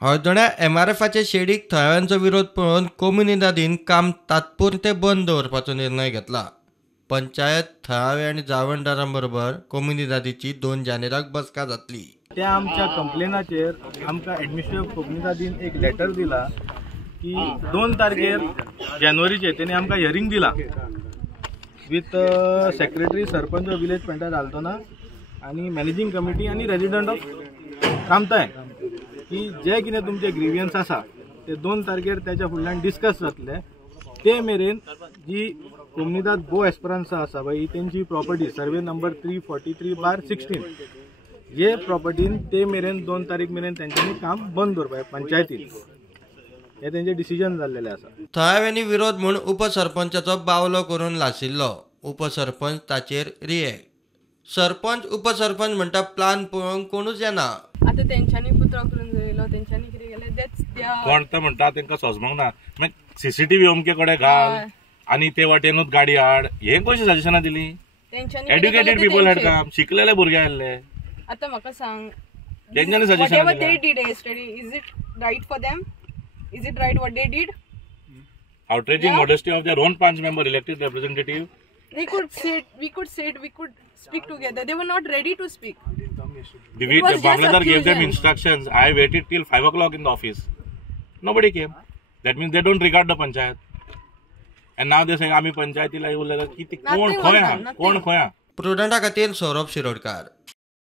हळदोण्या MRFचे शेडीक थळाव्यांचो विरोध पळोवन कोम्युनिदादीन काम तात्पुरते बंद दवरपाचो निर्णय घेतला. पंचायत थळावे आनी जावंडदारां बरोबर कोम्युनिदादीची 2 जानेराक बसका जातली. त्या आमच्या कंप्लेनाचेर आमकां एडमिनिस्ट्रेटिव्ह कोम्युनिदादीन एक लेटर दिला की 2 तारखेर जानेवारीचे तेणी आमकां हियरिंग दिला with secretary, sarpanch, village panchayat आलतोना आनी मॅनेजिंग कमिटी आनी रेजिडेंट ऑफ कामताय की जे कितें तुमचे ग्रीवियन्स आसा ते 2 तारखेर त्याच्या फुडल्यान डिस्कस जातले. ते मेरेन जी कोम्युनिदाद बो एस्परांसा आसा पळय ही तेंची प्रॉपर्टी सर्वे नंबर 343/16 हे प्रॉपर्टीन ते मेरेन 2 तारीख मेरेन तेंच्यांनी काम बंद दवरपाचें पंचायतीन हे तेंचे डिसिजन जाल्लेले आसा. थळाव्यांनी विरोध म्हूण उपसरपंचाचो बावलो करून लाशिल्लो. उपसरपंच ताचेर रिएक्ट. सरपंच उपसरपंच म्हणटा प्लान पळोवंक कोणूच येना. आता तेंच्यांनी पुतळो करून दवरलो, तेंच्यांनी कितें केलें दॅट्स कोण तो म्हणटा तेंकां सोजमोंक ना. मागीर CCTV अमके कडेन घाल आनी ते वाटेनूच गाडी हाड, हे कशी सजेशनां दिली? एड्युकेटेड पीपल हेड काम, शिकलेले भुरगे आसले. आता म्हाका सांग, तेंच्यांनी suggestion whatever they did yesterday, is it right for them? Is it right what they did? Outraging modesty of their own Panch member elected representative. They could say it, we could say it, we could speak together. They were not ready to speak. The Bangladar gave them instructions. I waited till 5 o'clock in the office. Nobody came. That means they don't regard the panchayat. And now they saying आम्ही पंचायतीला येऊ लागला की कोण खोया. प्रुडंटा खातीर सौरभ शिरोडकार.